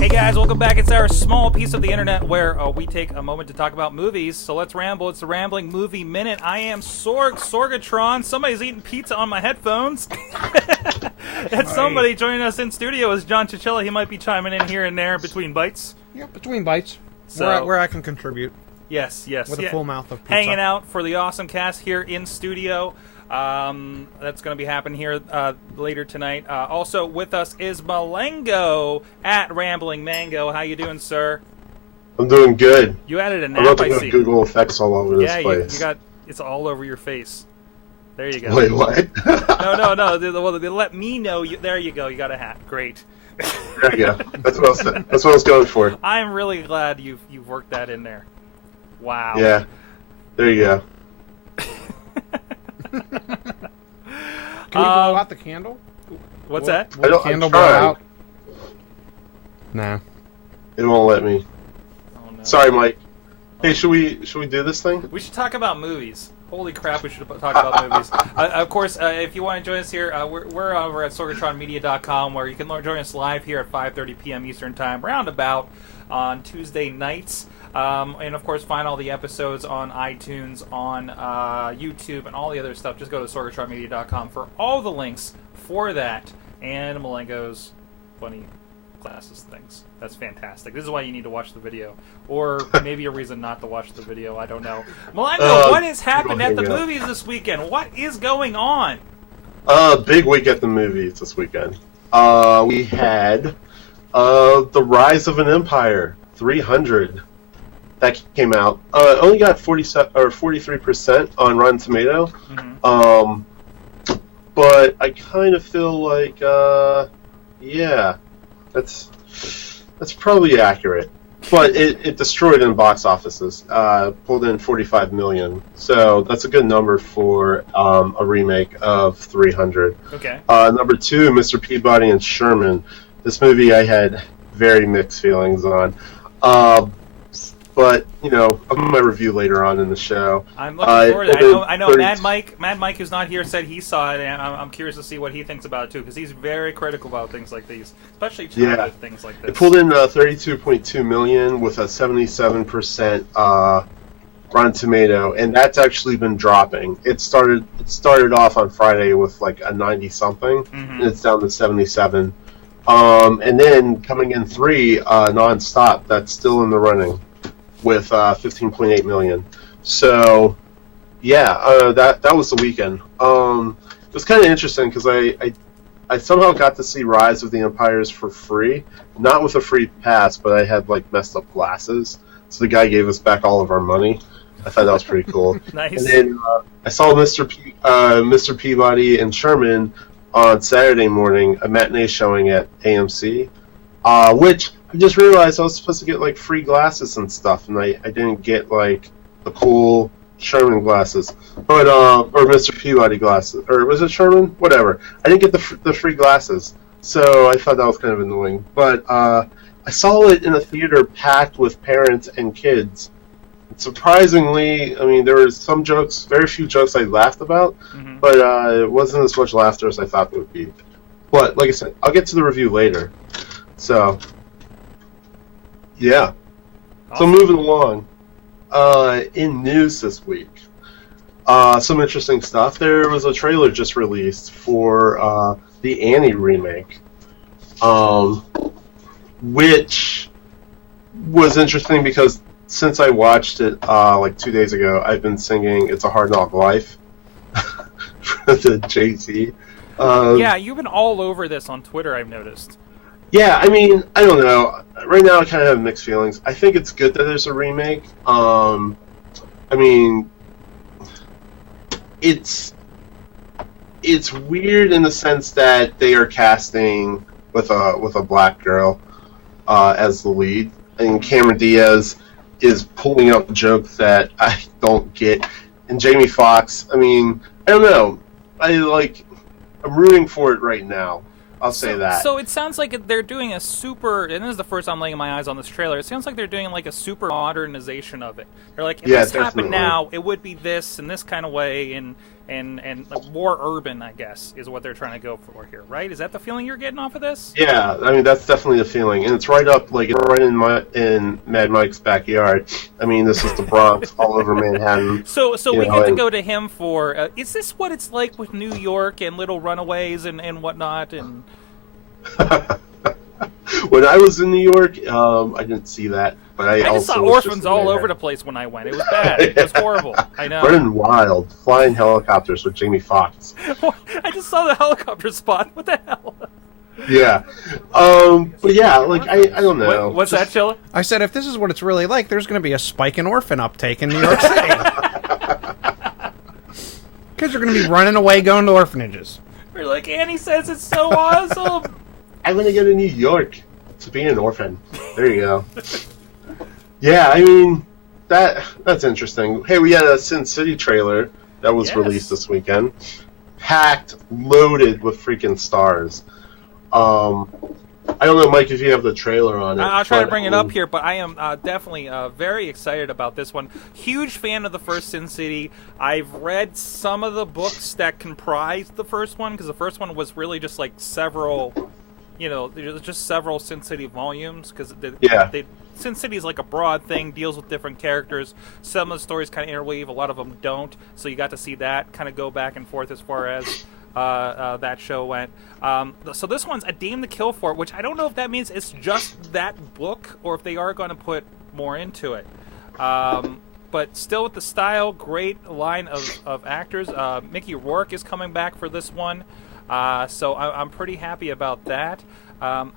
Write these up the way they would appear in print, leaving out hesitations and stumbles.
Hey guys, welcome back. It's our small piece of the internet where we take a moment to talk about movies. So let's ramble. It's the Rambling Movie Minute. I am Sorg, Sorgatron. Somebody's eating pizza on my headphones. And somebody joining us in studio is John Chichilla. He might be chiming in here and there betwing bites. Yeah, between bites. So, where I can contribute. Yes. With a full mouth of pizza. Hanging out for the awesome cast here in studio. That's going to be happening here later tonight. Also with us is Mulango at Rambling Mango. How you doing, sir? I'm doing good. You added a I'm nap, about I to see. have Google effects all over this place. You got it's all over your face. There you go. Wait, what? No. They let me know. There you go. You got a hat. Great. There you go. That's what I was going for. I'm really glad you've worked that in there. Wow. Yeah. There you go. Can you blow out the candle? What's that? Will the candle blow out? Nah. It won't let me. Oh, no. Sorry, Mike. Hey, should we do this thing? We should talk about movies. Holy crap, we should talk about movies. Of course, if you want to join us here, we're over at sorgatronmedia.com, where you can join us live here at 5:30 p.m. Eastern Time, roundabout on Tuesday nights. And, of course, find all the episodes on iTunes, on YouTube, and all the other stuff. Just go to sorgatronmedia.com for all the links for that and Mulango's funny glasses things. That's fantastic. This is why you need to watch the video. Or maybe a reason not to watch the video. I don't know. Mulango, what has happened at the movies this weekend? What is going on? Big week at the movies this weekend. We had The Rise of an Empire 300. That came out. Only got 43% on Rotten Tomato. Mm-hmm. But I kind of feel like, yeah, that's probably accurate. But it destroyed in box offices. Pulled in 45 million. So that's a good number for a remake of 300. Okay. Number 2, Mr. Peabody and Sherman. This movie I had very mixed feelings on. But, you know, I'll do my review later on in the show. I'm looking forward to it. I know Mad Mike, who's not here, said he saw it, and I'm curious to see what he thinks about it, too, because he's very critical about things like these, especially childhood things like this. It pulled in 32.2 million with a 77% Rotten Tomato, and that's actually been dropping. It started off on Friday with like a 90-something, and it's down to 77. And then coming in 3 nonstop, that's still in the running, with 15.8 million. So, yeah, that was the weekend. It was kind of interesting because I somehow got to see Rise of the Empires for free, not with a free pass, but I had like messed up glasses, so the guy gave us back all of our money. I thought that was pretty cool. Nice. And then I saw Mr. Peabody and Sherman on Saturday morning, a matinee showing at AMC, which I just realized I was supposed to get like free glasses and stuff, and I didn't get like the cool Sherman glasses, but or Mr. Peabody glasses, or was it Sherman? Whatever. I didn't get the free glasses, so I thought that was kind of annoying. But I saw it in a theater packed with parents and kids. Surprisingly, I mean, there were some jokes, very few jokes I laughed about, but it wasn't as much laughter as I thought it would be. But like I said, I'll get to the review later. So. Yeah. Awesome. So moving along, in news this week, some interesting stuff. There was a trailer just released for the Annie remake, which was interesting because since I watched it like 2 days ago, I've been singing "It's a Hard Knock Life" for the Jay-Z. Yeah, you've been all over this on Twitter, I've noticed. Yeah, I mean, I don't know. Right now, I kind of have mixed feelings. I think it's good that there's a remake. I mean, it's weird in the sense that they are casting with a black girl as the lead. I mean, Cameron Diaz is pulling out jokes that I don't get, and Jamie Foxx. I mean, I don't know. I'm rooting for it right now. I'll say that. So it sounds like they're doing a super, and this is the first time I'm laying my eyes on this trailer, it sounds like they're doing like a super modernization of it. They're like, if this happened now, it would be this in this kind of way, and like more urban, I guess, is what they're trying to go for here, right? Is that the feeling you're getting off of this? Yeah, I mean that's definitely the feeling, and it's right up like right in Mad Mike's backyard. I mean, this is the Bronx, all over Manhattan. So we get to go to him for. Is this what it's like with New York and Little Runaways and whatnot? And when I was in New York, I didn't see that, but I just also saw orphans all over the place when I went. It was bad. It was horrible. I know. Running wild, flying helicopters with Jamie Foxx. I just saw the helicopter spot. What the hell? Yeah, but yeah, like I don't know. What's that, Chilla? I said if this is what it's really like, there's going to be a spike in orphan uptake in New York City. Kids are going to be running away going to orphanages. We're like, Annie says it's so awesome. I want to go to New York to be an orphan. There you go. Yeah, I mean that's interesting. Hey, we had a Sin City trailer that was released this weekend, packed, loaded with freaking stars. I don't know, Mike, if you have the trailer on it. I'll try to bring it up here, but I am definitely very excited about this one. Huge fan of the first Sin City. I've read some of the books that comprise the first one, because the first one was really just like several, just several Sin City volumes, because Sin City is like a broad thing, deals with different characters. Some of the stories kind of interweave, a lot of them don't, so you got to see that kind of go back and forth as far as that show went. So this one's A Dame to Kill For, which I don't know if that means it's just that book or if they are going to put more into it. But still with the style, great line of actors. Mickey Rourke is coming back for this one, so I'm pretty happy about that. I'm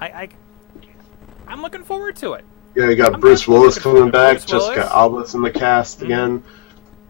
looking forward to it. Yeah, you got Bruce Willis coming back, Jessica Alba's in the cast again.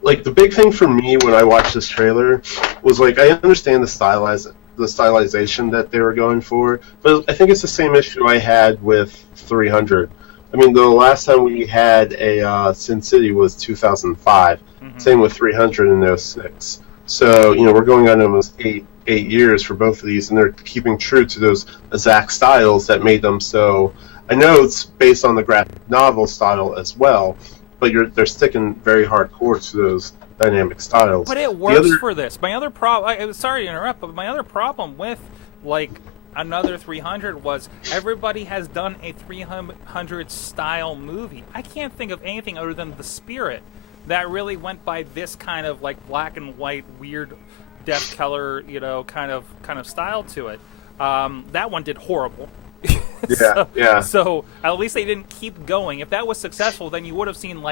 Like, the big thing for me when I watched this trailer was, like, I understand the stylization that they were going for, but I think it's the same issue I had with 300. I mean, the last time we had a Sin City was 2005. Same with 300 in 06. So, we're going on almost eight years for both of these, and they're keeping true to those exact styles that made them so... I know it's based on the graphic novel style as well, but they're sticking very hardcore to those dynamic styles. But it works for this. My other problem... Sorry to interrupt, but my other problem with, like, another 300 was everybody has done a 300 style movie. I can't think of anything other than The Spirit that really went by this kind of, like, black and white, weird Death Keller, kind of style to it. That one did horrible. So at least they didn't keep going. If that was successful, then you would have seen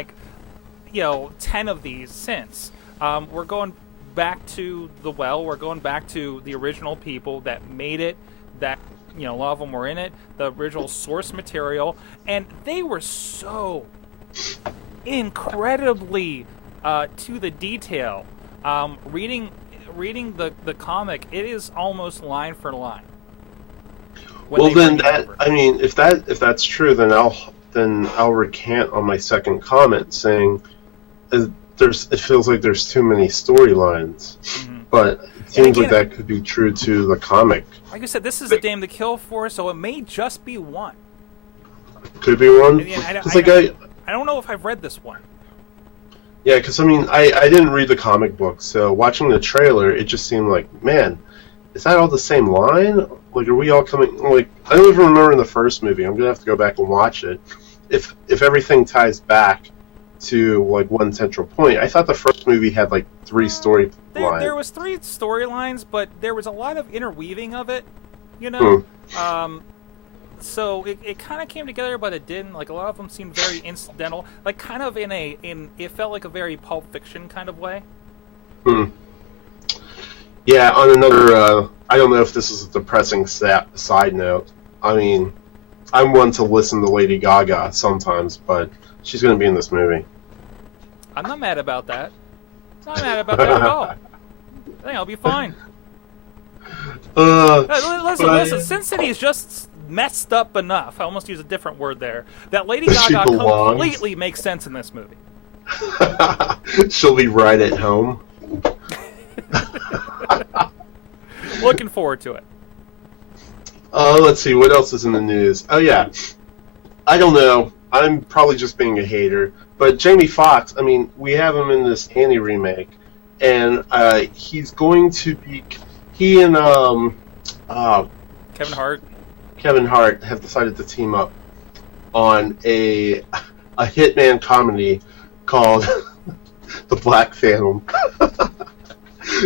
10 of these since. We're going back to the well. We're going back to the original people that made it. That a lot of them were in it. The original source material, and they were so incredibly to the detail. Reading the comic, it is almost line for line. Well, then if that's true, then I'll recant on my second comment, saying it feels like there's too many storylines, but it seems like that could be true to the comic. Like I said, this is A Dame to Kill For, so it may just be one. Could be one. I don't know if I've read this one. Yeah, because I didn't read the comic book, so watching the trailer, it just seemed like, man, is that all the same line? Like, are we all coming? Like, I don't even remember in the first movie. I'm gonna have to go back and watch it. If everything ties back to like one central point, I thought the first movie had like three storylines. There was three storylines, but there was a lot of interweaving of it. So it kind of came together, but it didn't. Like, a lot of them seemed very incidental. Like, kind of it felt like a very Pulp Fiction kind of way. Yeah, on another, I don't know if this is a depressing side note. I mean, I'm one to listen to Lady Gaga sometimes, but she's going to be in this movie. I'm not mad about that. I'm not mad about that at all. I think I'll be fine. Listen, Sin City is just messed up enough. I almost use a different word there. That Lady Gaga completely makes sense in this movie. She'll be right at home. Looking forward to it. Let's see, what else is in the news? Oh, yeah. I don't know. I'm probably just being a hater. But Jamie Foxx, I mean, we have him in this Annie remake. and he's going to be. He and Kevin Hart have decided to team up on a hitman comedy called The Black Phantom.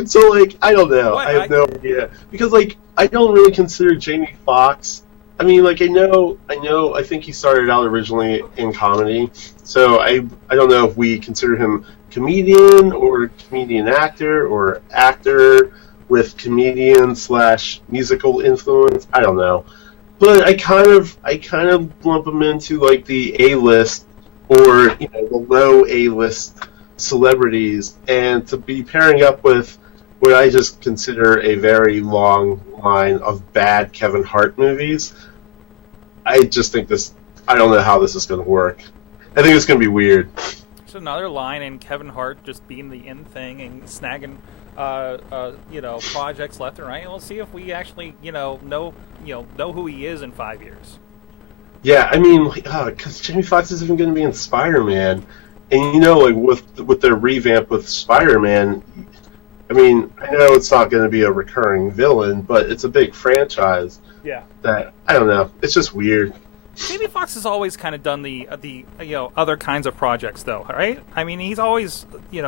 So, like, I don't know. I have no idea. Because, like, I don't really consider Jamie Foxx. I mean, like, I think he started out originally in comedy. So I don't know if we consider him comedian or comedian actor or actor with comedian/musical influence. I don't know. But I kind of lump him into, like, the A-list or, you know, the low A-list celebrities, and to be pairing up with what I just consider a very long line of bad Kevin Hart movies, I just think I don't know how this is going to work. I think it's going to be weird. There's another line in Kevin Hart just being the in thing and snagging, projects left and right. We'll see if we actually, know who he is in 5 years. Yeah, I mean, because Jamie Foxx is even going to be in Spider-Man. And, like, with their revamp with Spider-Man, I mean, I know it's not going to be a recurring villain, but it's a big franchise. Yeah. That, I don't know, it's just weird. Jamie Foxx has always kind of done the other kinds of projects, though, right? I mean, he's always, he's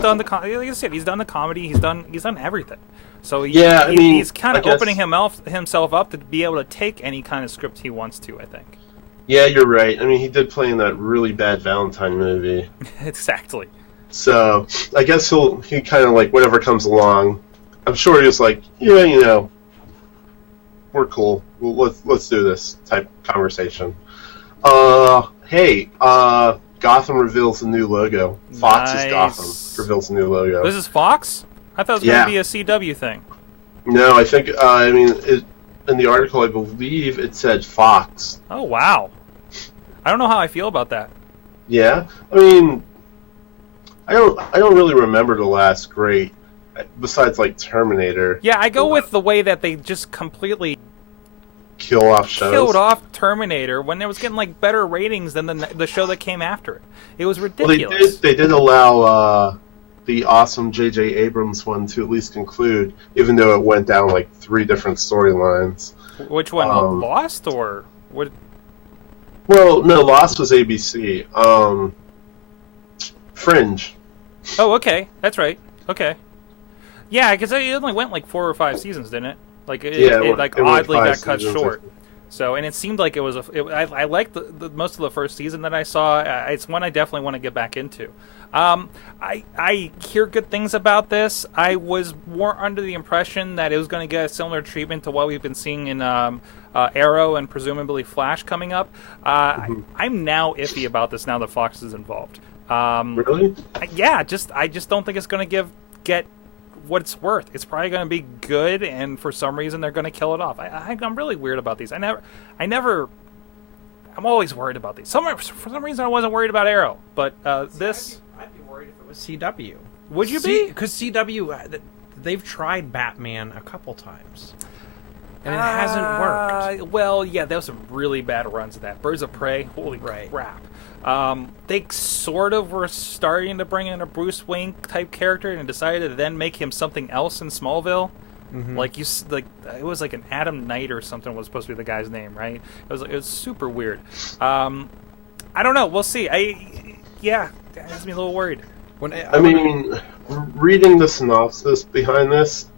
done like I said, he's done the comedy, he's done everything. So he's kind of opening himself up to be able to take any kind of script he wants to, I think. Yeah, you're right. I mean, he did play in that really bad Valentine movie. Exactly. So, I guess he kind of, like, whatever comes along, I'm sure he's like, yeah, we're cool. Well, let's do this type conversation. Hey, Gotham reveals a new logo. Fox's Gotham reveals a new logo. This is Fox? I thought it was going to be a CW thing. No, I think, in the article, I believe it said Fox. Oh, wow. I don't know how I feel about that. Yeah? I mean, I don't really remember the last great, besides, like, Terminator. Yeah, I go with the way that they just completely killed off Terminator when it was getting, like, better ratings than the show that came after it. It was ridiculous. Well, they did allow the awesome J.J. Abrams one to at least conclude, even though it went down, like, 3 different storylines. Which one? Lost or what? Well, no, Lost was ABC. Fringe. Oh, okay, that's right. Okay, yeah, because it only went like 4 or 5 seasons, didn't it? Like it oddly got cut short. So, and it seemed like it was I liked the most of the first season that I saw. It's one I definitely want to get back into. I hear good things about this. I was more under the impression that it was going to get a similar treatment to what we've been seeing in Arrow and presumably Flash coming up. I'm now iffy about this now that Fox is involved. Really? Yeah, I just don't think it's going to get what it's worth. It's probably going to be good, and for some reason they're going to kill it off. I'm really weird about these. I'm always worried about these. For some reason I wasn't worried about Arrow, but this... I'd be worried if it was CW. Would you be? Because CW, they've tried Batman a couple times, and it hasn't worked. Well, yeah, there was some really bad runs of that. Birds of Prey, holy crap. They sort of were starting to bring in a Bruce Wayne type character and decided to then make him something else in Smallville. Mm-hmm. It was like an Adam Knight or something was supposed to be the guy's name, right? It was super weird. I don't know. We'll see. That has me a little worried. I mean, reading the synopsis behind this,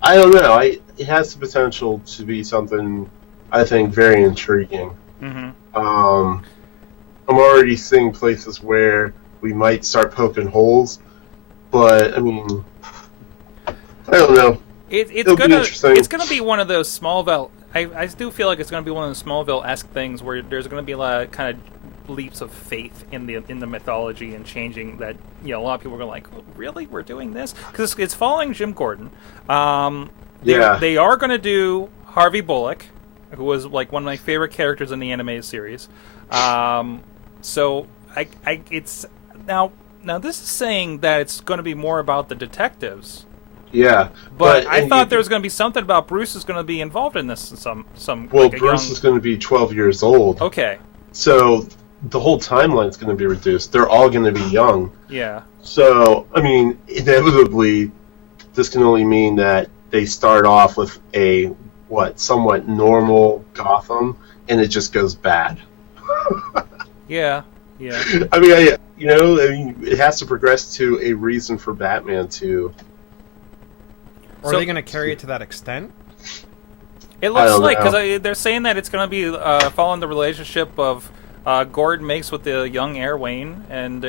I don't know. It has the potential to be something I think very intriguing. Mm-hmm. I'm already seeing places where we might start poking holes, but I mean, I don't know. It's gonna be one of those Smallville. I do feel like it's gonna be one of those Smallville-esque things where there's gonna be a lot of kind of leaps of faith in the mythology and changing that. A lot of people are going like, oh, really, we're doing this because it's following Jim Gordon. They are going to do Harvey Bullock, who was like one of my favorite characters in the animated series. So it's now this is saying that it's going to be more about the detectives. Yeah, but I thought there was going to be something about Bruce is going to be involved in this. Bruce is going to be 12 years old. Okay. So the whole timeline's going to be reduced. They're all going to be young. Yeah. So, I mean, inevitably, this can only mean that they start off with a, somewhat normal Gotham, and it just goes bad. Yeah. I mean, it has to progress to a reason for Batman to... Or are they going to carry it to that extent? It looks like, because they're saying that it's going to be following the relationship of Gordon makes with the young heir Wayne, and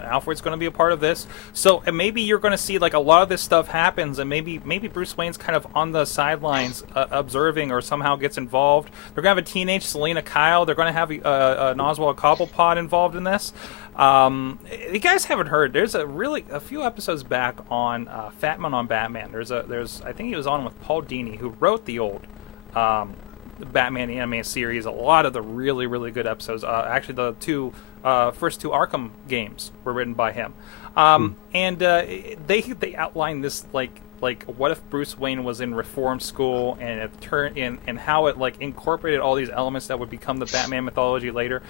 Alfred's going to be a part of this. So maybe you're going to see like a lot of this stuff happens, and maybe Bruce Wayne's kind of on the sidelines observing, or somehow gets involved. They're going to have a teenage Selina Kyle. They're going to have an Oswald Cobblepot involved in this. You guys haven't heard, there's a few episodes back on Fat Man on Batman. There's I think he was on with Paul Dini, who wrote the old Batman anime series. A lot of the really, really good episodes. Actually, the first two Arkham games were written by him. And they outlined this like what if Bruce Wayne was in reform school, and it turned in, and how it like incorporated all these elements that would become the Batman mythology later.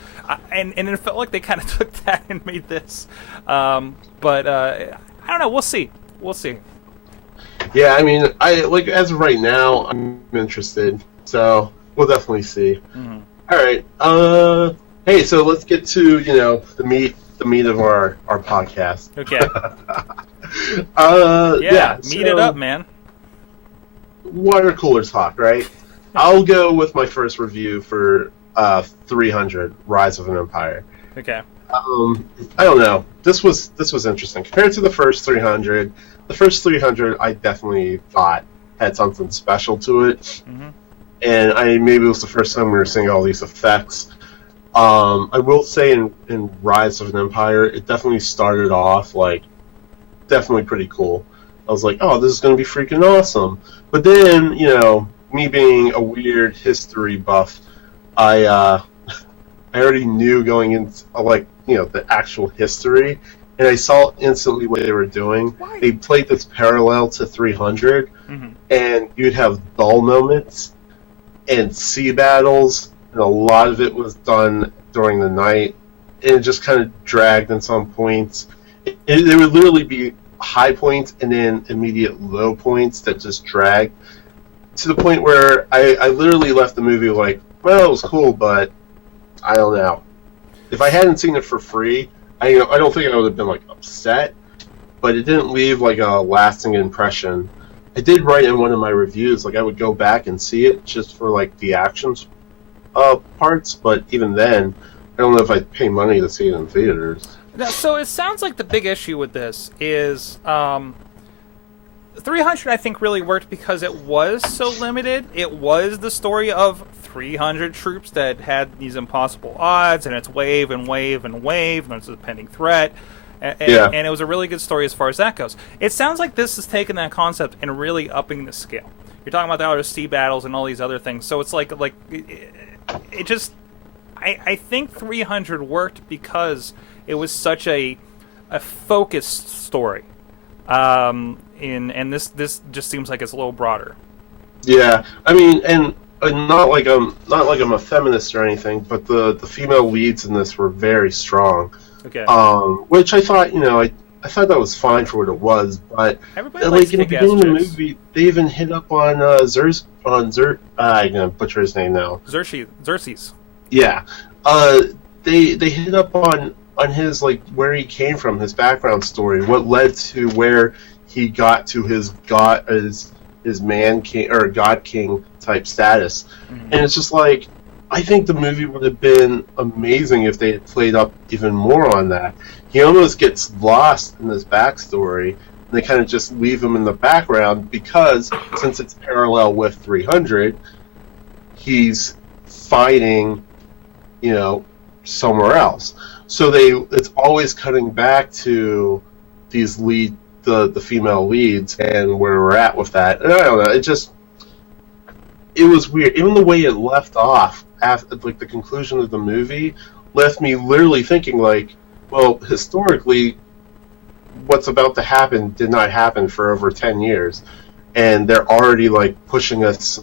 And it felt like they kind of took that and made this. But I don't know. We'll see. Yeah, I mean, as of right now, I'm interested. So we'll definitely see. Mm-hmm. All right. Hey, so let's get to the meat of our podcast. Okay. Meet it up, man. Water cooler talk, right? I'll go with my first review for 300: Rise of an Empire. Okay. I don't know. This was interesting compared to the first 300. The first 300, I definitely thought had something special to it. Mm-hmm. And maybe it was the first time we were seeing all these effects. I will say in Rise of an Empire, it definitely started off definitely pretty cool. I was like, oh, this is going to be freaking awesome. But then, me being a weird history buff, I already knew going into the actual history, and I saw instantly what they were doing. Why? They played this parallel to 300, mm-hmm. and you'd have dull moments and sea battles, and a lot of it was done during the night, and it just kind of dragged in some points. There would literally be high points and then immediate low points that just dragged, to the point where I literally left the movie like, well, it was cool, but I don't know. If I hadn't seen it for free, I don't think I would have been upset, but it didn't leave a lasting impression. I did write in one of my reviews, I would go back and see it just for the actions parts, but even then, I don't know if I'd pay money to see it in theaters. Now, so it sounds like the big issue with this is 300, I think, really worked because it was so limited. It was the story of 300 troops that had these impossible odds, and it's wave and wave and wave, and it's a pending threat. And it was a really good story as far as that goes. It sounds like this is taking that concept and really upping the scale. You're talking about the outer sea battles and all these other things. So it's it just... I think 300 worked because it was such a focused story. And this just seems like it's a little broader. Yeah, I mean, and not like I'm a feminist or anything, but the female leads in this were very strong. Okay. Which I thought, I thought that was fine for what it was, but everybody in the beginning of the movie, they even hit up on I'm gonna butcher his name now. Xerxes. Yeah. They hit up on his where he came from, his background story, what led to where he got to his man king or god king type status. Mm-hmm. And it's just I think the movie would have been amazing if they had played up even more on that. He almost gets lost in this backstory, and they kind of just leave him in the background because since it's parallel with 300, he's fighting, somewhere else. So it's always cutting back to these the female leads and where we're at with that. And I don't know, it was weird. Even the way it left off after the conclusion of the movie left me literally thinking well, historically, what's about to happen did not happen for over 10 years, and they're already pushing us.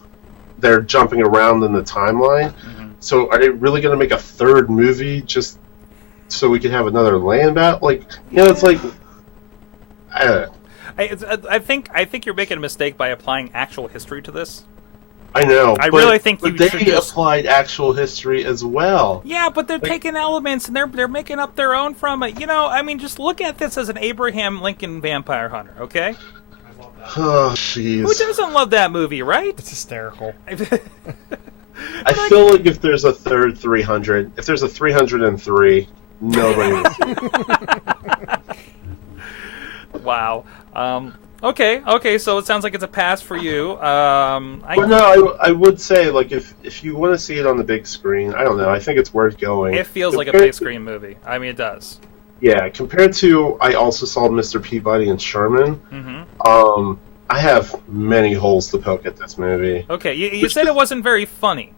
They're jumping around in the timeline. Mm-hmm. so are they really going to make a third movie just so we can have another land battle? Like, it's like, I don't know. I think you're making a mistake by applying actual history to this. I know. I really think but you they should just... applied actual history as well. Yeah, but they're taking elements and they're making up their own from it. Just look at this as an Abraham Lincoln Vampire Hunter, okay? Oh, jeez. Who doesn't love that movie, right? It's hysterical. I feel like if there's a third 300, if there's a 303, nobody will see it. Wow. Okay, so it sounds like it's a pass for you. But no, I would say, like, if you want to see it on the big screen, I don't know, I think it's worth going. It feels like a big screen movie. I mean, it does. Yeah, compared to, I also saw Mr. Peabody and Sherman. Mm-hmm. I have many holes to poke at this movie. Okay, you said it wasn't very funny.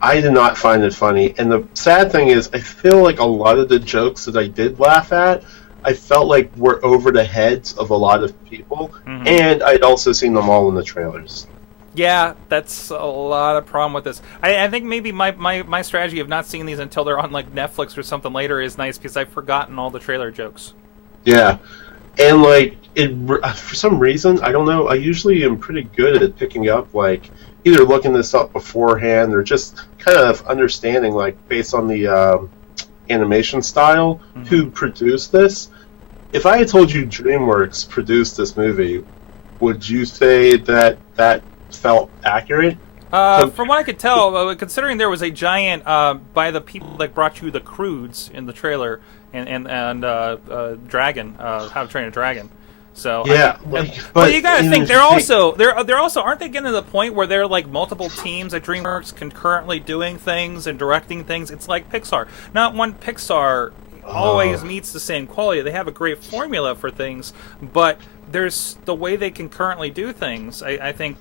I did not find it funny, and the sad thing is, I feel like a lot of the jokes that I did laugh at, I felt like were over the heads of a lot of people, and I'd also seen them all in the trailers. Yeah, that's a lot of problem with this. I think maybe my strategy of not seeing these until they're on like Netflix or something later is nice because I've forgotten all the trailer jokes. Yeah, and like for some reason, I don't know, I usually am pretty good at picking up like either looking this up beforehand or just kind of understanding like based on the animation style who produced this. If I had told you DreamWorks produced this movie, would you say that felt accurate? From what I could tell, considering there was a giant by the people that brought you the Croods in the trailer and Dragon, How to Train a Dragon. So yeah, but you gotta think they're also aren't they getting to the point where they're like multiple teams at DreamWorks concurrently doing things and directing things? It's like Pixar. Not one Pixar always meets the same quality. They have a great formula for things, but there's the way they can currently do things. I think,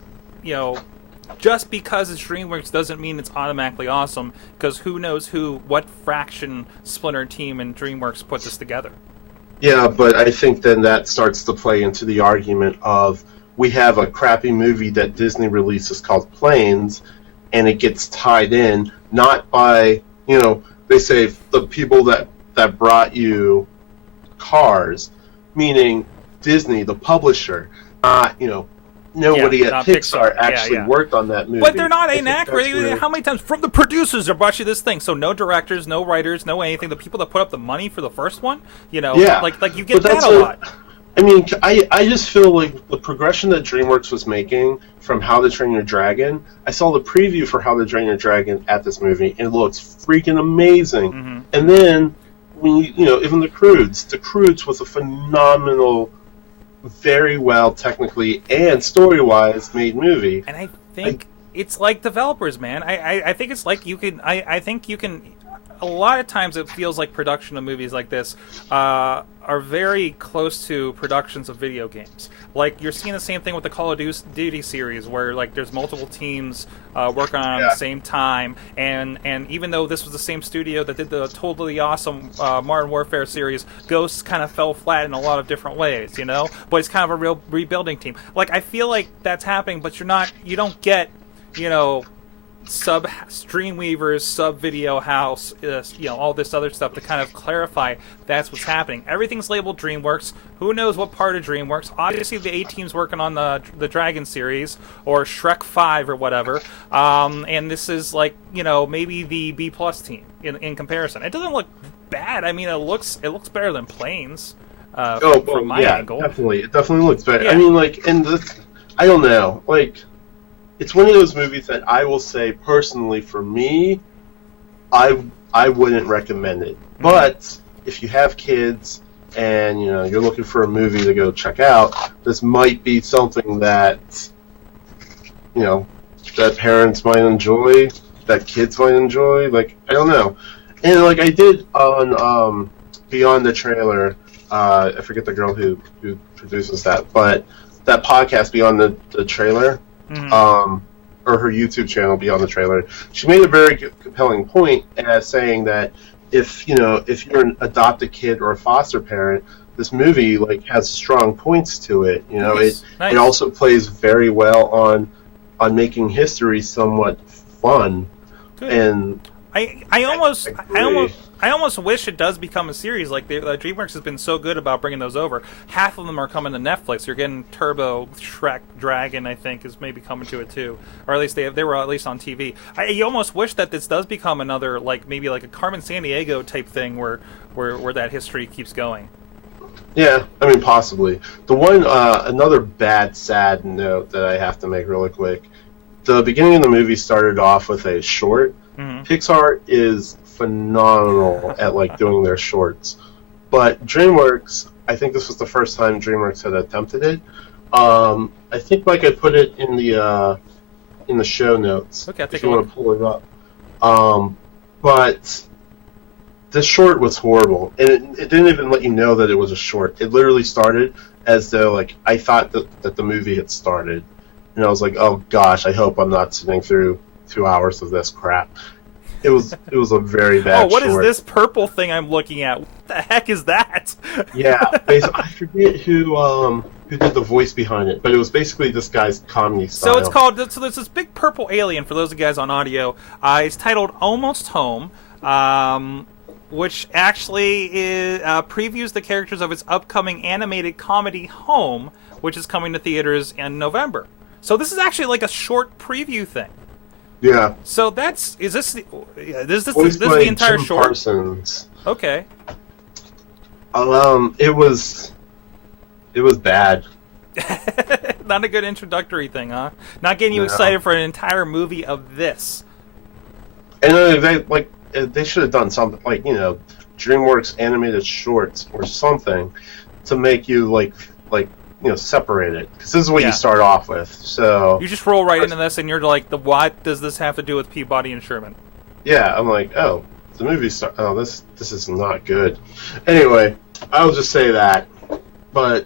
just because it's DreamWorks doesn't mean it's automatically awesome, because who knows what fraction Splinter team and DreamWorks put this together. Yeah, but I think then that starts to play into the argument of we have a crappy movie that Disney releases called Planes, and it gets tied in not by, they say the people that brought you Cars, meaning Disney, the publisher, not, nobody at Pixar actually worked on that movie. But they're not inaccurate. How many times from the producers that brought you this thing? So no directors, no writers, no anything. The people that put up the money for the first one, like you get that a lot. I mean, I just feel like the progression that DreamWorks was making from How to Train Your Dragon, I saw the preview for How to Train Your Dragon at this movie, and it looks freaking amazing. And then, when even the Croods was a phenomenal, very well technically and story-wise made movie. And I think it's like developers, man. I think it's like you can. I think you can. A lot of times it feels like production of movies like this are very close to productions of video games. Like you're seeing the same thing with the Call of Duty series, where like there's multiple teams working on it at the same time, and even though this was the same studio that did the totally awesome Modern Warfare series, Ghosts kind of fell flat in a lot of different ways, But it's kind of a real rebuilding team. Like I feel like that's happening, but you don't get, sub Streamweavers, sub Video House, all this other stuff to kind of clarify that's what's happening. Everything's labeled DreamWorks. Who knows what part of DreamWorks? Obviously, the A-Team's working on the Dragon series or Shrek 5 or whatever. And this is like maybe the B+ team in comparison. It doesn't look bad. I mean, it looks better than Planes. From my angle, definitely, it definitely looks better. Yeah. I mean, I don't know, like. It's one of those movies that I will say, personally, for me, I wouldn't recommend it. But if you have kids and you're looking for a movie to go check out, this might be something that that parents might enjoy, that kids might enjoy. Like, I don't know. And like I did on Beyond the Trailer, I forget the girl who produces that, but that podcast Beyond the Trailer. Or her YouTube channel Beyond the Trailer, she made a very compelling point as saying that if you're an adopted kid or a foster parent, this movie has strong points to it. Nice. It also plays very well on making history somewhat fun, Good. And I almost agree. I almost wish it does become a series. Like DreamWorks has been so good about bringing those over. Half of them are coming to Netflix. You're getting Turbo, Shrek, Dragon. I think is maybe coming to it too, or at least they were at least on TV. You almost wish that this does become another maybe like a Carmen Sandiego type thing where that history keeps going. Yeah, I mean, possibly. The one, another bad, sad note that I have to make really quick. The beginning of the movie started off with a short. Mm-hmm. Pixar is phenomenal at doing their shorts, but DreamWorks, I think this was the first time DreamWorks had attempted it. I think Mike, I put it in the show notes. Okay, I'll take if you a want look. to pull it up. But the short was horrible, and it didn't even let you know that it was a short. It literally started as though I thought that the movie had started, and I was like, oh gosh, I hope I'm not sitting through 2 hours of this crap. It was a very bad. Oh, what short. is this purple thing I'm looking at? What the heck is that? Yeah, I forget who did the voice behind it, but it was basically this guy's comedy style. So it's called. So there's this big purple alien. For those of you guys on audio, it's titled "Almost Home," which actually previews the characters of its upcoming animated comedy Home, which is coming to theaters in November. So this is actually like a short preview thing. Yeah. So is this the Voiced by the entire Jim short? Parsons. Okay. It was bad. Not a good introductory thing, huh? Not getting you No. excited for an entire movie of this. And they should have done something DreamWorks animated shorts or something to make you separate it, because this is what Yeah. you start off with. So You just roll right into this, and you're like, what does this have to do with Peabody and Sherman? yeah, I'm like, oh, the movie start. Oh, this is not good. Anyway, I'll just say that. But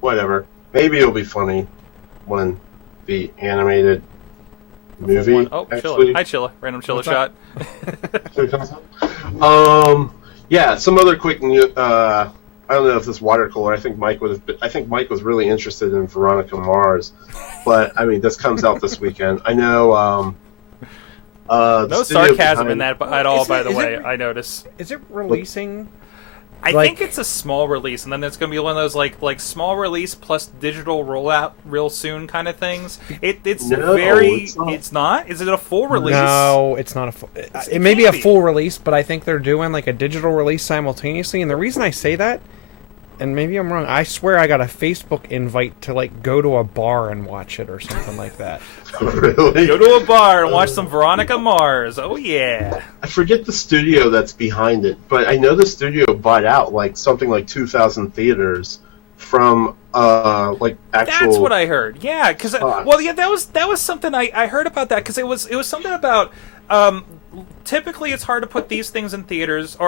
whatever. Maybe it'll be funny when the animated movie. Oh, actually. Chilla. Hi, Chilla. Random Chilla What's shot. Actually comes up. Yeah, some other quick news. I don't know if this watercolor. I think Mike was really interested in Veronica Mars, but I mean, this comes out this weekend. I know. No sarcasm in that at all, by the way, I notice. Is it releasing? I think it's a small release, and then it's going to be one of those like small release plus digital rollout real soon kind of things. It's No, very. it's not. It's not. Is it a full release? No, it's not a full. It may be a full release, but I think they're doing like a digital release simultaneously. And the reason I say that, and maybe I'm wrong, I swear I got a Facebook invite to go to a bar and watch it or something like that. Really? Go to a bar and watch some Veronica Mars. Oh yeah. I forget the studio that's behind it, but I know the studio bought out something like 2,000 theaters from actual. That's what I heard. Yeah, because that was something I heard about that, because it was something about. Typically, it's hard to put these things in theaters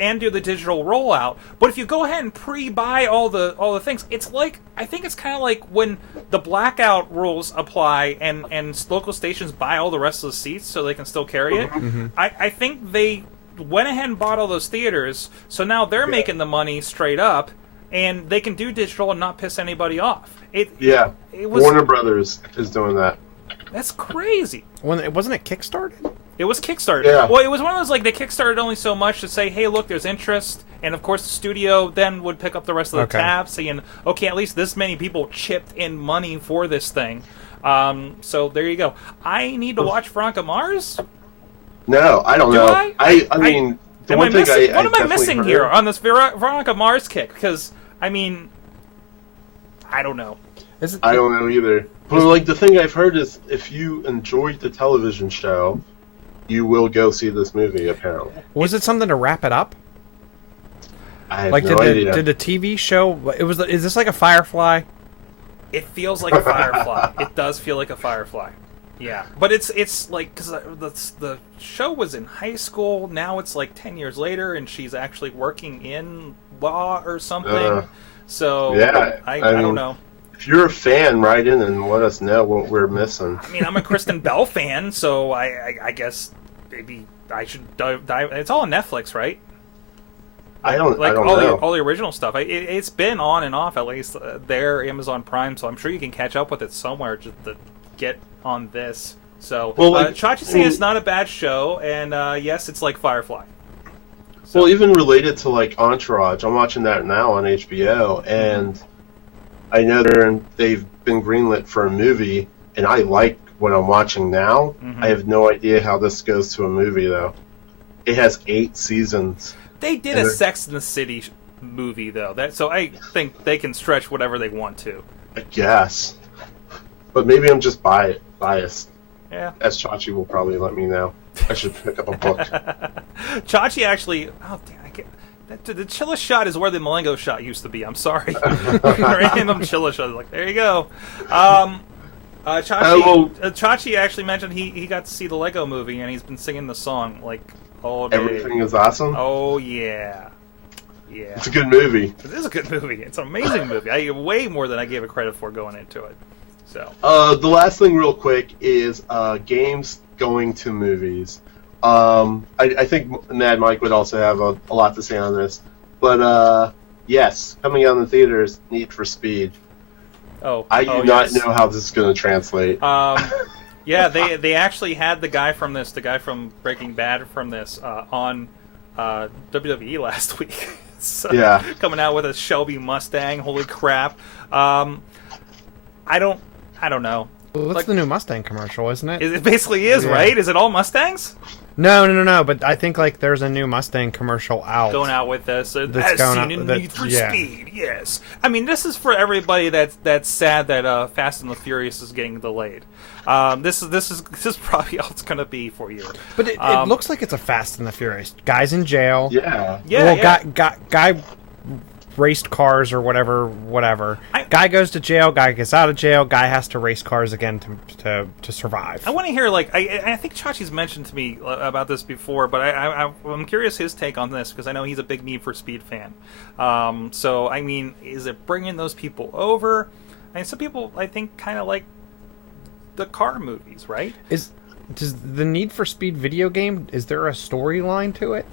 and do the digital rollout. But if you go ahead and pre-buy all the things, it's I think it's kind of like when the blackout rules apply and local stations buy all the rest of the seats so they can still carry it. Mm-hmm. I think they went ahead and bought all those theaters, so now they're making the money straight up, and they can do digital and not piss anybody off. It was, Warner Brothers is doing that. That's crazy. Wasn't it Kickstarted? It was Kickstarter. Yeah. Well, it was one of those they kickstarted only so much to say, hey, look, there's interest, and of course the studio then would pick up the rest of the tab, saying, okay, at least this many people chipped in money for this thing. So there you go. I need to watch Veronica Mars. No, I don't know. I mean, the one thing what am I definitely missing heard- here on this Veronica Mars kick? Because I mean, I don't know. I don't know either. But the thing I've heard is, if you enjoyed the television show, you will go see this movie. Apparently, Was it something to wrap it up? I have no idea. Did the TV show? Is this like a Firefly? It feels like a Firefly. It does feel like a Firefly. Yeah, but it's because the show was in high school. Now it's 10 years later, and she's actually working in law or something. So yeah, I don't know. If you're a fan, write in and let us know what we're missing. I mean, I'm a Kristen Bell fan, so I guess maybe I should dive. It's all on Netflix, right? I don't know. All the original stuff. It's been on and off, at least there, Amazon Prime. So I'm sure you can catch up with it somewhere just to get on this. So, Well, like, Chachi saying it's not a bad show, and yes, it's like Firefly. So. Well, even related to like Entourage, I'm watching that now on HBO, and I know they've been greenlit for a movie, and I like what I'm watching now. Mm-hmm. I have no idea how this goes to a movie, though. It has 8 seasons. They did a Sex and the City movie, though. So I think they can stretch whatever they want to. I guess. But maybe I'm just biased. Yeah. As Chachi will probably let me know. I should pick up a book. Chachi actually... Oh, damn. The Chilla shot is where the Mulango shot used to be. I'm sorry. Random Chilla shot. Like, there you go. Chachi actually mentioned he got to see the Lego movie, and he's been singing the song, like, all day. Everything is awesome? Oh, yeah. Yeah. It's a good movie. It is a good movie. It's an amazing movie. Way more than I gave it credit for going into it. So. The last thing real quick is games going to movies. I think Mad Mike would also have a lot to say on this. But, yes, coming out in the theaters, Need for Speed. I do not know how this is going to translate. Yeah, they actually had the guy from Breaking Bad from this, on WWE last week. So, yeah. Coming out with a Shelby Mustang. Holy crap. I don't know. Well, that's the new Mustang commercial, isn't it? It basically is, right? Is it all Mustangs? No. But I think like there's a new Mustang commercial out. Going out with this. That's as seen in Need for Speed, yes. I mean, this is for everybody that's sad that Fast and the Furious is getting delayed. This is probably all it's going to be for you. But it looks like it's a Fast and the Furious. Guy's in jail. Yeah. Guy raced cars or whatever. Guy goes to jail. Guy gets out of jail. Guy has to race cars again to survive. I want to hear, like, I think Chachi's mentioned to me about this before, but I'm curious his take on this because I know he's a big Need for Speed fan. So I mean, is it bringing those people over? I mean, some people I think kind of like the car movies, right? Does the Need for Speed video game? Is there a storyline to it?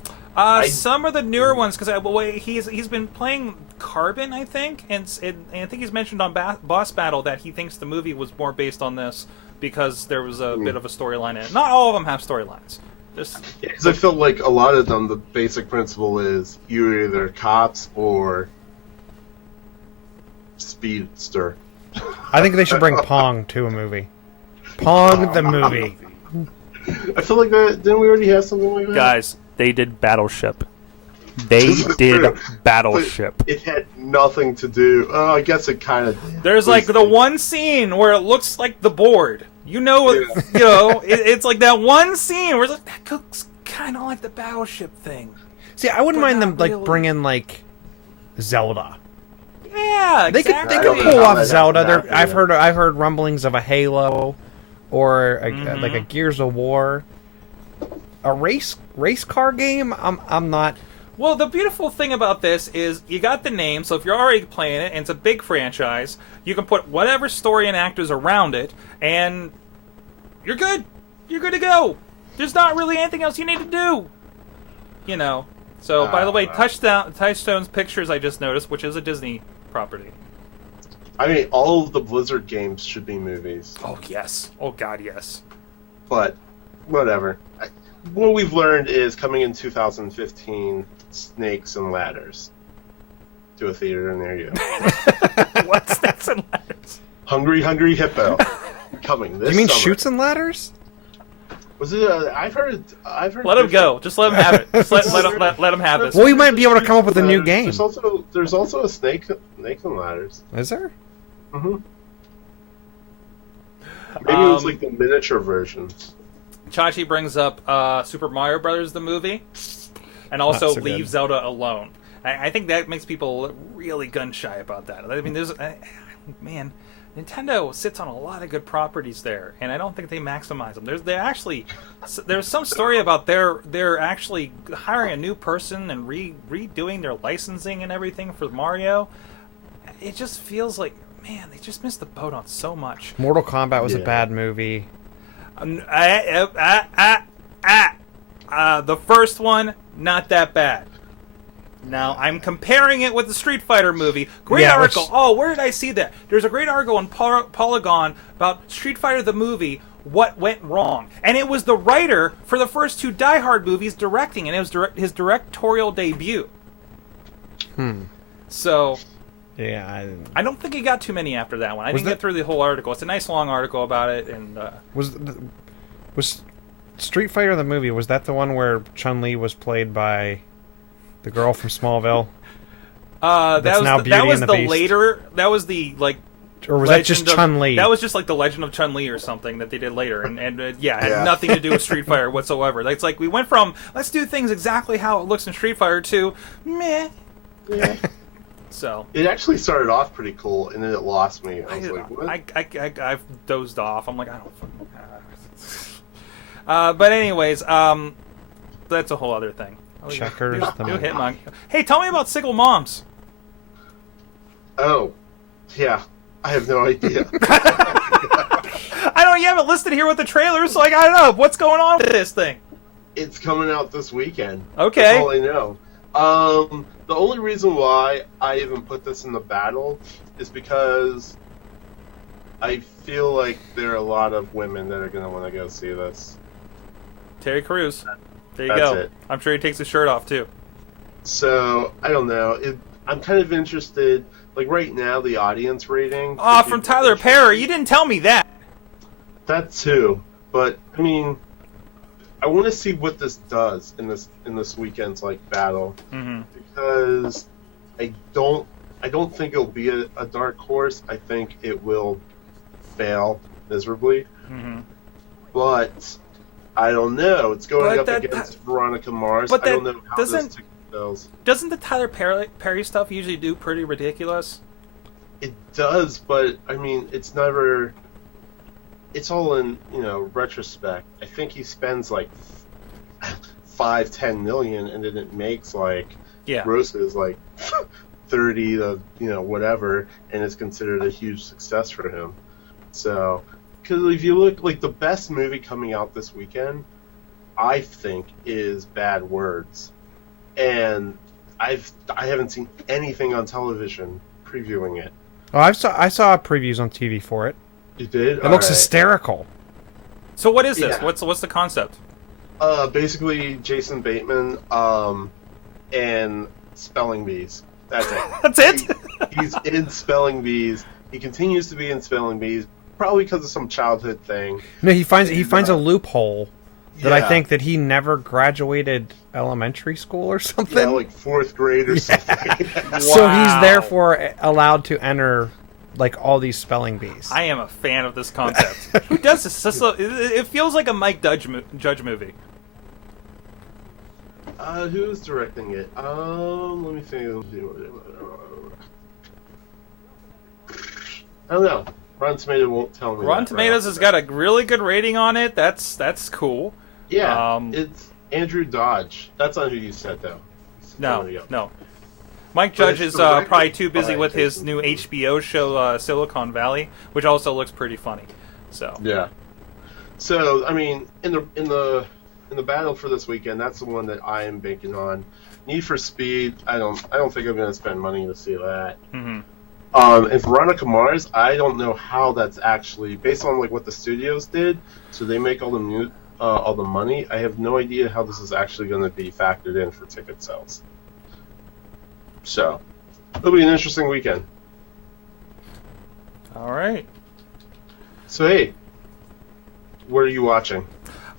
Some of the newer ones, because he's been playing Carbon, I think, and I think he's mentioned on Boss Battle that he thinks the movie was more based on this because there was a bit of a storyline in it. Not all of them have storylines. Because I feel like a lot of them, the basic principle is you're either cops or speedster. I think they should bring Pong to a movie. Pong the movie. I feel like that. Didn't we already have something like that? Guys, they did Battleship. Battleship. It had nothing to do. Oh, I guess it kind of did. There's like the one scene where it looks like the board. It's like that one scene where it's like, that looks kind of like the Battleship thing. See, I wouldn't mind them like bringing like Zelda. Yeah, exactly. They could pull off Zelda. I've heard rumblings of a Halo, or like a Gears of War. A race car game? I'm not. Well, the beautiful thing about this is you got the name, so if you're already playing it and it's a big franchise, you can put whatever story and actors around it, and you're good. You're good to go. There's not really anything else you need to do. So, by the way, Touchstone's Pictures I just noticed, which is a Disney property. I mean, all of the Blizzard games should be movies. Oh, yes. Oh, God, yes. But, whatever. What we've learned is coming in 2015, Snakes and Ladders to a theater near you. What? Snakes and Ladders? Hungry, Hungry Hippo. Coming this You mean summer. Shoots and Ladders? Was it? I've heard. Let him go. Just let him have it. Just let him have this. Well, we might be able to come up with a new game. There's also a Snakes and Ladders. Is there? Mm-hmm. Maybe it was like the miniature version. Chachi brings up Super Mario Brothers, the movie, and also leaves Zelda alone. I think that makes people really gun shy about that. I mean, Nintendo sits on a lot of good properties there, and I don't think they maximize them. There's some story about they're actually hiring a new person and redoing their licensing and everything for Mario. It just feels like, man, they just missed the boat on so much. Mortal Kombat was a bad movie. The first one, not that bad. Now, I'm comparing it with the Street Fighter movie. Great article. Oh, where did I see that? There's a great article on Polygon about Street Fighter the movie, what went wrong. And it was the writer for the first 2 Die Hard movies directing, and it was his directorial debut. So, yeah, I don't think he got too many after that one. I didn't get through the whole article. It's a nice long article about it. And was Street Fighter the movie, was that the one where Chun-Li was played by the girl from Smallville? That was the Beast? later. That was the like. Or was that just Chun-Li? That was just like the Legend of Chun-Li or something that they did later, and it had nothing to do with Street Fighter whatsoever. It's like we went from let's do things exactly how it looks in Street Fighter to meh. Yeah. So it actually started off pretty cool, and then it lost me. I was like, what? I've dozed off. I'm like, I don't fucking. But anyways, that's a whole other thing. Checkers. New Hitmonkey. Hey, tell me about Single Moms. Oh, yeah. I have no idea. I don't. You have it listed here with the trailers, so like I don't know what's going on with this thing. It's coming out this weekend. Okay. That's all I know. The only reason why I even put this in the battle is because I feel like there are a lot of women that are going to want to go see this. Terry Crews. There you That's go. it. I'm sure he takes his shirt off too. So I don't know. I'm kind of interested. Like right now, the audience rating. Oh, from Tyler Perry. You didn't tell me that. That too, but I mean, I want to see what this does in this weekend's like battle, because I don't think it'll be a dark horse. I think it will fail miserably. But I don't know. It's going up against Veronica Mars. I don't know how this ticket sells. Doesn't the Tyler Perry stuff usually do pretty ridiculous? It does, but I mean, it's never. It's all in retrospect. I think he spends like 5-10 million, and then it makes like grosses like 30 to whatever, and it's considered a huge success for him. So, because if you look, like the best movie coming out this weekend, I think is Bad Words, and I haven't seen anything on television previewing it. Oh, I saw previews on TV for it. You did? It looks hysterical. So what is this? What's the concept? Basically Jason Bateman, and spelling bees. That's it. That's it? He's in spelling bees. He continues to be in spelling bees, probably because of some childhood thing. No, he finds a loophole that I think that he never graduated elementary school or something. Yeah, like 4th grade or something. Wow. So he's therefore allowed to enter like all these spelling bees. I am a fan of this concept. Who does this? It feels like a Mike Judge movie. Who's directing it? Let me think. I don't know. Rotten Tomatoes won't tell me. Rotten Tomatoes has got a really good rating on it. That's cool. Yeah, it's Andrew Dodge. That's not who you said, though. No. Mike Judge is probably too busy with his new HBO show, Silicon Valley, which also looks pretty funny. So yeah. So I mean, in the battle for this weekend, that's the one that I am banking on. Need for Speed. I don't think I'm going to spend money to see that. And Veronica Mars, I don't know how that's actually based on like what the studios did. So they make all the money. I have no idea how this is actually going to be factored in for ticket sales. So it'll be an interesting weekend. All right. So hey, what are you watching?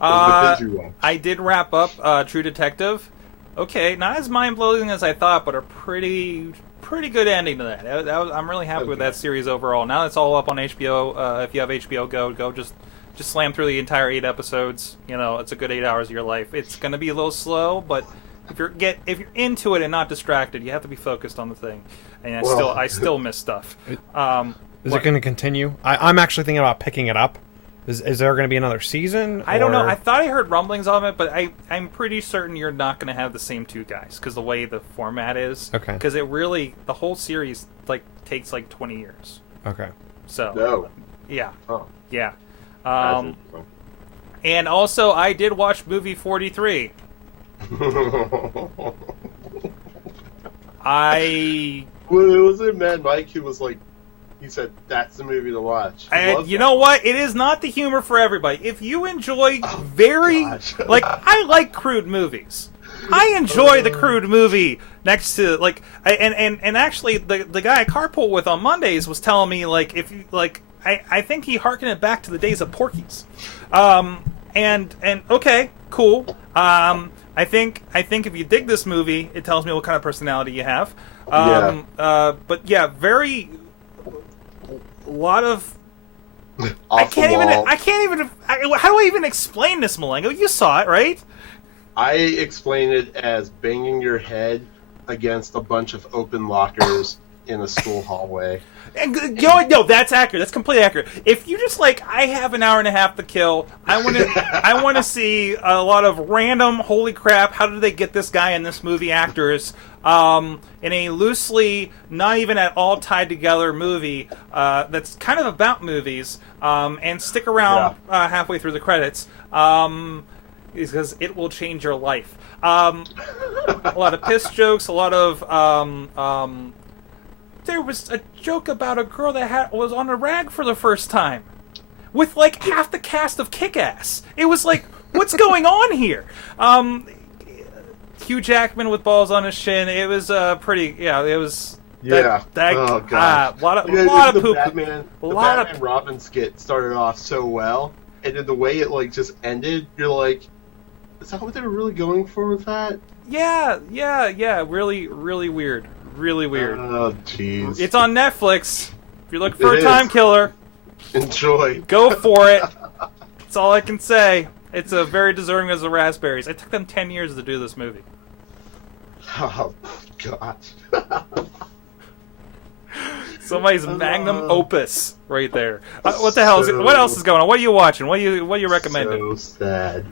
I did wrap up True Detective. Okay, not as mind-blowing as I thought, but a pretty good ending to that. I'm really happy with that series overall. Now it's all up on HBO. If you have HBO Go just slam through the entire 8 episodes. It's a good 8 hours of your life. It's going to be a little slow, but if you're into it and not distracted, you have to be focused on the thing. And I still miss stuff. Is it going to continue? I'm actually thinking about picking it up. Is there going to be another season? I don't know. I thought I heard rumblings of it, but I'm pretty certain you're not going to have the same 2 guys because the way the format is. Okay. Because the whole series takes 20 years. Okay. So. No. Yeah. Oh. Yeah. And also, I did watch movie 43. Well, was it Mad Mike who was like He said that's the movie to watch. And you know what? It is not the humor for everybody. If you enjoy like, I like crude movies. I enjoy the crude movie next to, like, and actually the guy I carpool with on Mondays was telling me, like, if you, like, I think he harkened it back to the days of Porky's. And okay, cool. I think if you dig this movie, it tells me what kind of personality you have. But yeah, a lot of. I can't even. How do I even explain this, Mulango? You saw it, right? I explain it as banging your head against a bunch of open lockers in a school hallway. And no, that's accurate. That's completely accurate. If you just like, I have an hour and a half to kill. I want to see a lot of random. Holy crap! How did they get this guy in this movie? Actors in a loosely, not even at all tied together movie that's kind of about movies. And stick around halfway through the credits. Because it will change your life. A lot of piss jokes. A lot of. There was a joke about a girl that was on a rag for the first time, with like half the cast of Kick-Ass. It was like, what's going on here? Hugh Jackman with balls on his shin. It was pretty. Yeah, it was. Oh god. A lot of poop. The Batman Robin skit started off so well, and then the way it like just ended, you're like, is that what they were really going for with that? Yeah. Really, really weird. Really weird. Oh, jeez. It's on Netflix. If you're looking for a time killer, enjoy. Go for it. That's all I can say. It's a very deserving as the raspberries. It took them 10 years to do this movie. Oh, God. Somebody's magnum opus right there. What the hell is it? What else is going on? What are you watching? What are you recommending? So sad.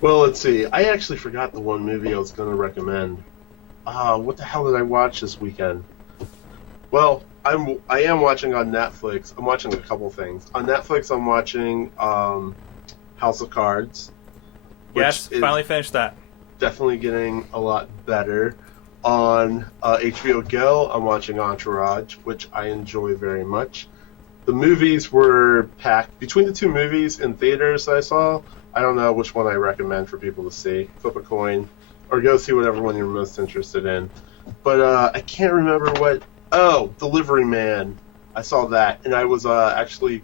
Well, let's see. I actually forgot the one movie I was going to recommend. What the hell did I watch this weekend? Well, I am watching on Netflix. I'm watching a couple things. On Netflix, I'm watching House of Cards. Yes, finally finished that. Definitely getting a lot better. On HBO Go, I'm watching Entourage, which I enjoy very much. The movies were packed. Between the two movies in theaters I saw, I don't know which one I recommend for people to see. Flip a coin. Or go see whatever one you're most interested in. But I can't remember what... Oh, Delivery Man. I saw that, and I was actually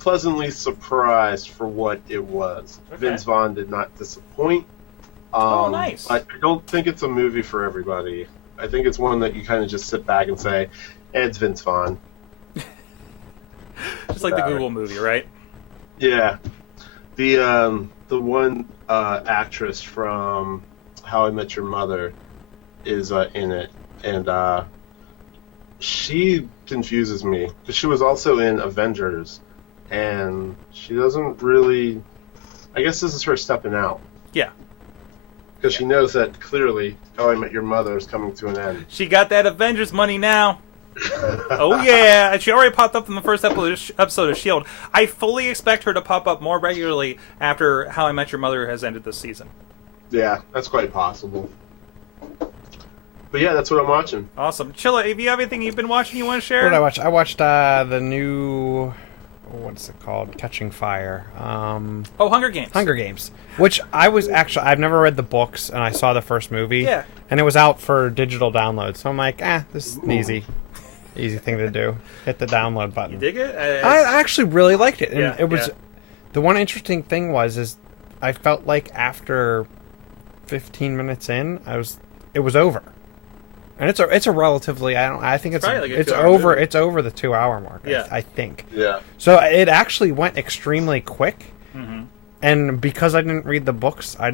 pleasantly surprised for what it was. Okay. Vince Vaughn did not disappoint. Nice. But I don't think it's a movie for everybody. I think it's one that you kind of just sit back and say, it's Vince Vaughn. Just like the Google movie, right? Yeah. The one actress from How I Met Your Mother is in it, and she confuses me because she was also in Avengers, and she doesn't really. I guess this is her stepping out. Yeah. Because she knows that clearly How I Met Your Mother is coming to an end. She got that Avengers money now. Oh yeah, and she already popped up in the first episode of S.H.I.E.L.D. I fully expect her to pop up more regularly after How I Met Your Mother has ended this season. Yeah, that's quite possible. But yeah, that's what I'm watching. Awesome. Chilla, if you have anything you've been watching you want to share? What did I watch? I watched the new... What's it called? Catching Fire. Hunger Games. Hunger Games. Which I was actually... I've never read the books, and I saw the first movie. Yeah. And it was out for digital download. So I'm like, this is an easy thing to do. Hit the download button. You dig it? I actually really liked it. And yeah, it was... The one interesting thing is I felt like after 15 minutes in, it was over. And it's a relatively I think it's over movie. It's over the 2 hour mark. Yeah. I think. Yeah. So it actually went extremely quick. Mm-hmm. And because I didn't read the books, I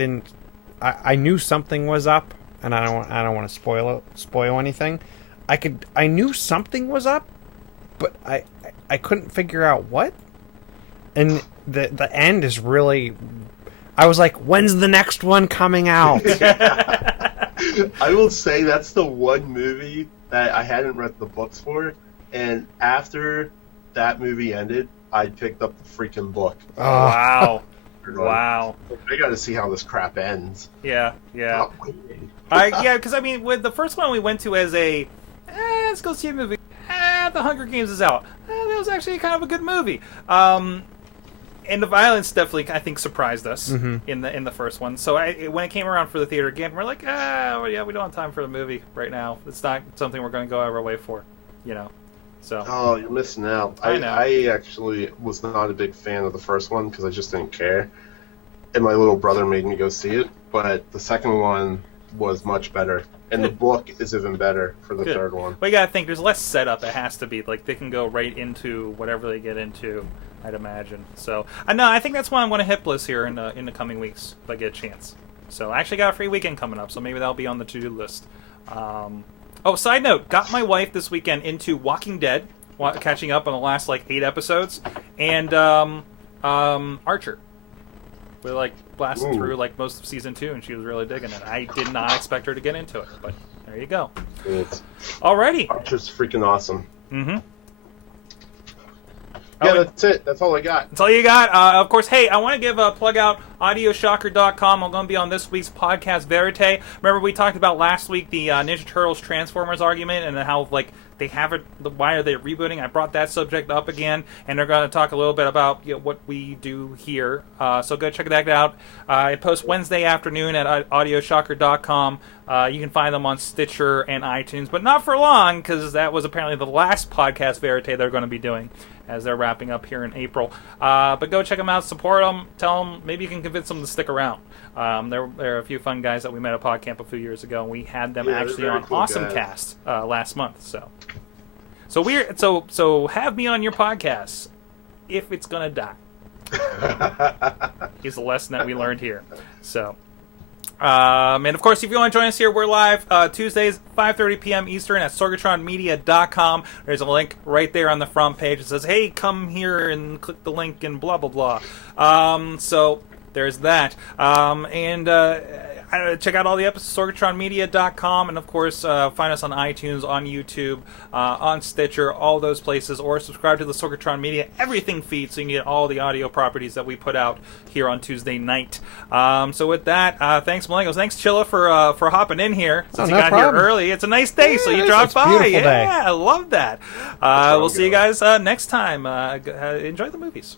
knew something was up, and I don't want to spoil anything. I knew something was up, but I couldn't figure out what. And the end is really, I was like, when's the next one coming out? I will say that's the one movie that I hadn't read the books for, and after that movie ended, I picked up the freaking book. Oh, wow. Wow. I gotta see how this crap ends. Yeah. Because I mean, with the first one we went to as let's go see a movie. The Hunger Games is out. That was actually kind of a good movie. And the violence definitely, I think, surprised us in the first one. So when it came around for the theater again, we're like, well, yeah, we don't have time for the movie right now. It's not something we're going to go out of our way for, So. Oh, you're missing out. I know. I actually was not a big fan of the first one because I just didn't care. And my little brother made me go see it. But the second one was much better. And the book is even better for the third one. Well, you got to think, there's less setup. It has to be. Like, they can go right into whatever they get into, I'd imagine. So, I think that's why I'm going to hit Bliss here in the coming weeks, if I get a chance. So, I actually got a free weekend coming up, so maybe that'll be on the to-do list. Side note, got my wife this weekend into Walking Dead, catching up on the last, 8 episodes, and Archer. We blasted through most of season 2, and she was really digging it. I did not expect her to get into it, but there you go. Alrighty. Archer's freaking awesome. Mm-hmm. Yeah, that's it. That's all I got. That's all you got. Of course, hey, I want to give a plug out audioshocker.com. I'm going to be on this week's podcast Verite. Remember we talked about last week the Ninja Turtles Transformers argument and how they have it. Why are they rebooting? I brought that subject up again, and they're going to talk a little bit about what we do here. So go check that out. I post Wednesday afternoon at audioshocker.com. You can find them on Stitcher and iTunes, but not for long because that was apparently the last podcast Verite they're going to be doing as they're wrapping up here in April. But go check them out, support them, tell them, maybe you can convince them to stick around. There are a few fun guys that we met at PodCamp a few years ago, and we had them actually on cool Awesome guys. Cast last month. So have me on your podcast if it's gonna die. Is the lesson that we learned here. So. And of course, if you want to join us here, we're live Tuesdays, 5:30 p.m. Eastern at sorgatronmedia.com. There's a link right there on the front page. It says, hey, come here and click the link and blah, blah, blah. So there's that. Check out all the episodes at sorgatronmedia.com. And of course, find us on iTunes, on YouTube, on Stitcher, all those places. Or subscribe to the Sorgatron Media Everything feed so you can get all the audio properties that we put out here on Tuesday night. So with that, thanks, Mulangos. Thanks, Chilla, for hopping in here since you got here early. It's a nice day, so you dropped by. Yeah, I love that. We'll see you guys next time. Enjoy the movies.